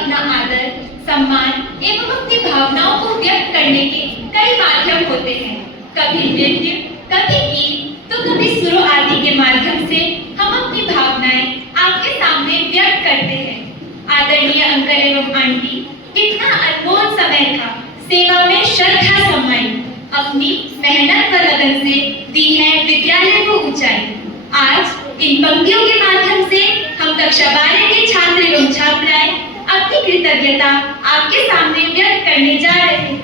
अपना आदर, सम्मान एवं अपनी भावनाओं को व्यक्त करने के कई माध्यम होते हैं। कभी नृत्य, कभी गीत, तो कभी सुरों आदि के माध्यम से हम अपनी भावनाएं आपके सामने व्यक्त करते हैं। आदरणीय अंकल एवं आंटी, इतना अनमोल समय था, सेवा में श्रद्धा समाई, अपनी मेहनत व लगन से दी है विद्यालय को ऊंचाई। आज इन पंक्तियों के माध्यम से हम कक्षा 12 के छात्र एवं छात्राएं अपनी कृतज्ञता आपके सामने व्यक्त करने जा रहे हैं।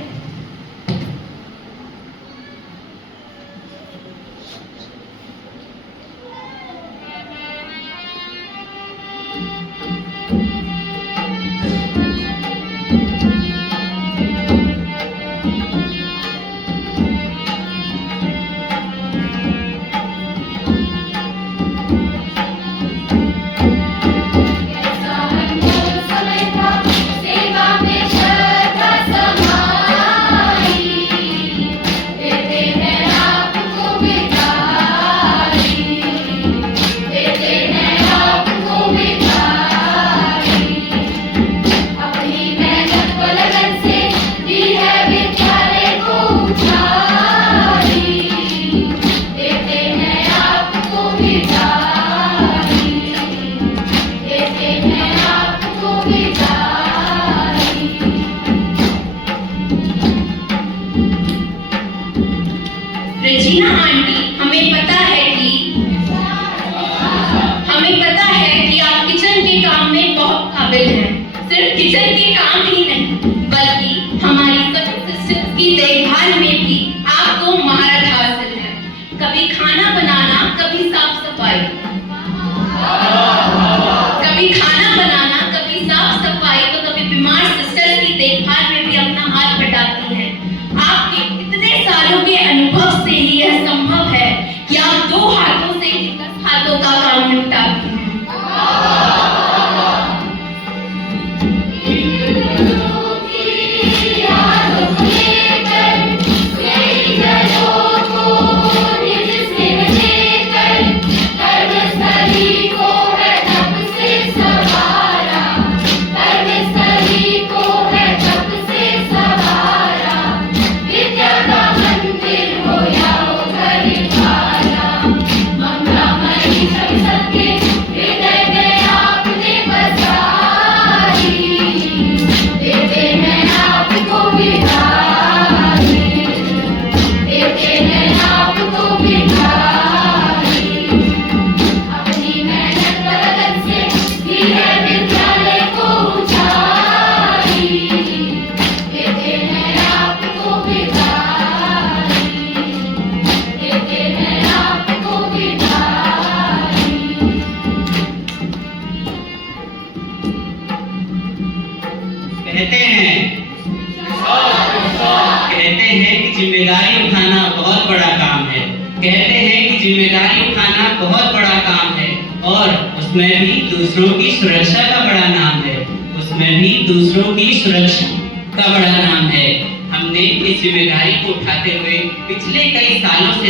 रजीना आंटी, हमें पता है कि आप किचन के काम में बहुत काबिल हैं। सिर्फ किचन के काम ही नहीं, बल्कि हमारी सभी सिस्टम्स की देखभाल में भी आपको महारत हासिल है। कभी खाना बनाना, कभी साफ सफाई, तो कभी बीमार सिस्टर्स की देखभाल में भी अपना हाथ बटाती हैं। आपके इतने सालों के अनुभव से ही यह संभव है कि आप 2 हाथों से 10 हाथों का काम निपटाती हैं। कहते हैं कि जिम्मेदारी उठाना बहुत बड़ा काम है। और उसमें भी दूसरों की सुरक्षा का बड़ा नाम है। हमने इस जिम्मेदारी को उठाते हुए पिछले कई सालों से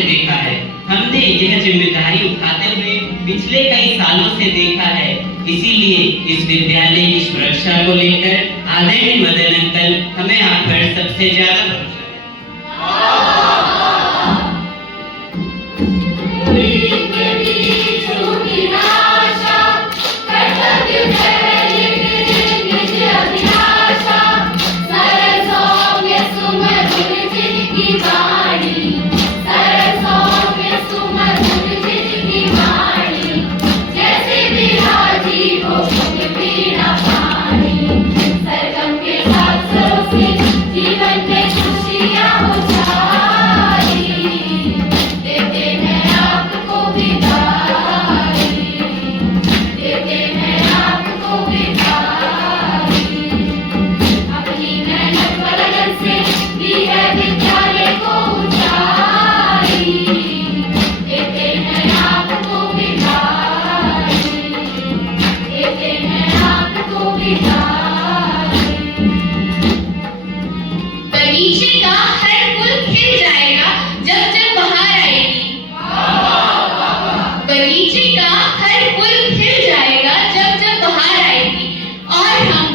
देखा है। इसीलिए इस विद्यालय की सुरक्षा को लेकर आदरणीय मदन अंकल हमें आप पर सबसे ज्यादा भरोसा जीवन में खुशी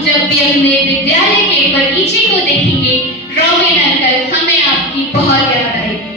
हम जब भी अपने विद्यालय के बगीचे को देखेंगे, रोबिन अंकल, हमें आपकी बहुत याद आएगी।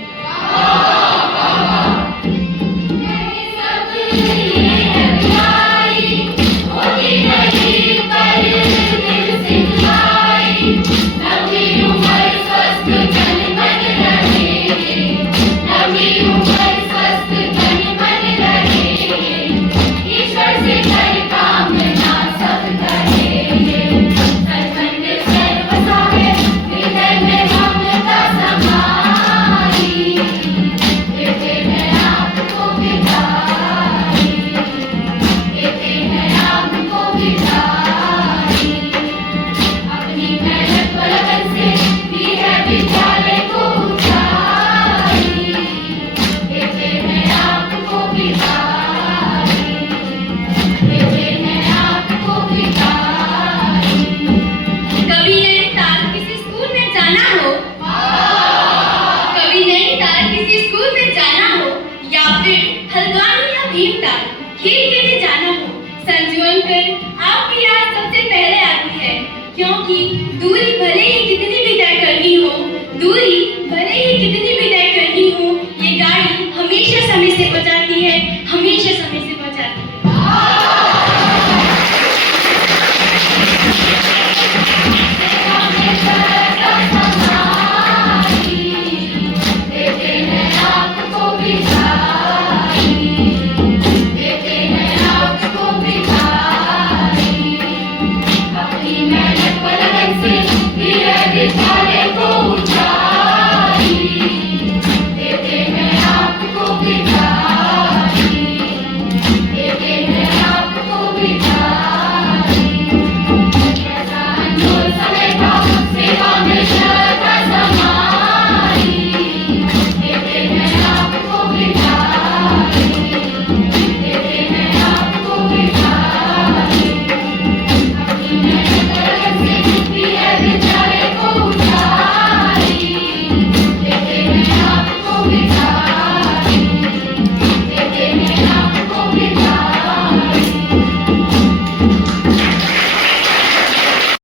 खेलने जाना हो, संजू अंकल आपकी याद सबसे पहले आती है, क्योंकि दूरी भले ही कितनी भी तय करनी हो, दूरी